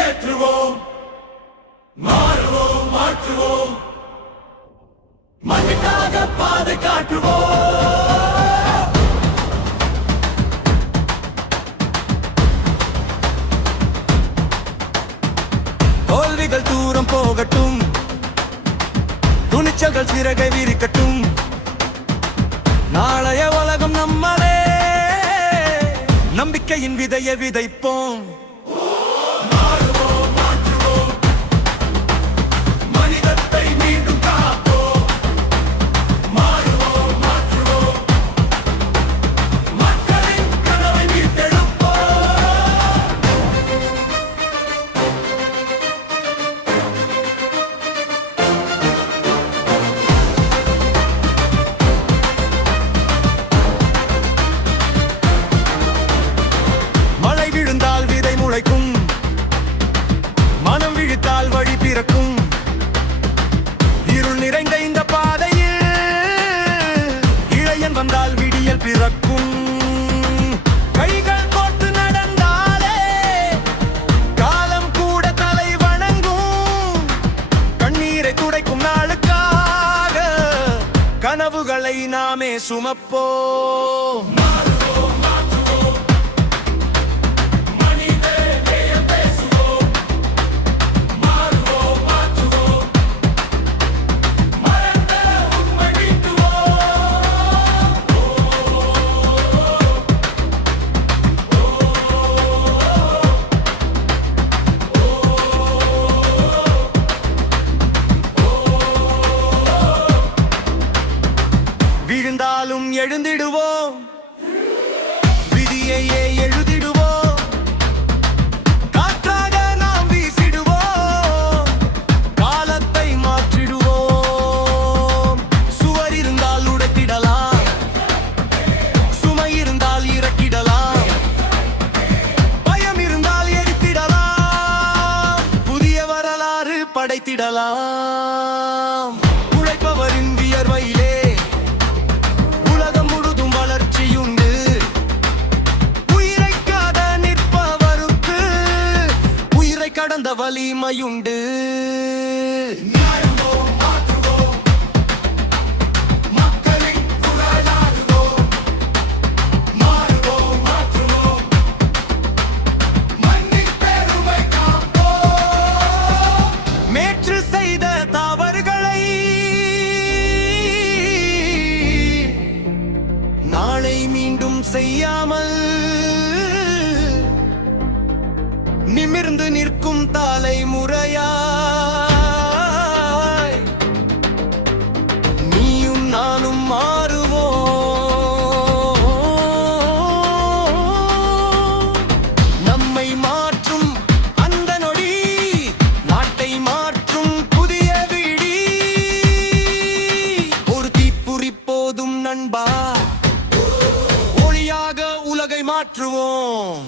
ஏற்றுவோம், மாறுவோம், மாற்றுவோம், மண்ணுக்காக பாதை காட்டுவோம். தோல்விகள் தூரம் போகட்டும், துணிச்சல்கள் சிறகை விரிக்கட்டும். நாளைய உலகம் நம்மளே, நம்பிக்கையின் விதையை விதைப்போம். மனம் விழித்தால் வழி பிறக்கும். இருள் நிறைந்த இந்த பாதையில் இளையன் வந்தால் விடியல் பிறக்கும். கைகள் கோர்த்து நடந்தாலே காலம் கூட தலை வணங்கும். கண்ணீரை துடைக்கும் நாளுக்காக கனவுகளை நாமே சுமப்போம். விழுந்தாலும் எழுந்திடுவோம், விதியையே எழுதிடுவோம். காற்றாக நாம் வீசிடுவோம், காலத்தை மாற்றிடுவோம். சுவர் இருந்தால் உடைத்திடலாம், சுமை இருந்தால் இறக்கிடலாம், பயம் இருந்தால் எரித்திடலாம், புதிய வரலாறு படைத்திடலாம். உழைப்பவரின் வியர்வையிலே கடந்த வலிமையுண்டு. மேற்று செய்த தவறுகளை நாளை மீண்டும் செய்யாமல் நிமிர்ந்து நிற்கும் தலைமுறையாய் நீயும் நானும் மாறுவோம். நம்மை மாற்றும் அந்த நொடி நாட்டை மாற்றும் புதிய விடி. ஒரு தீப்புரி போதும் நண்பா, ஒளியாக உலகை மாற்றுவோம்.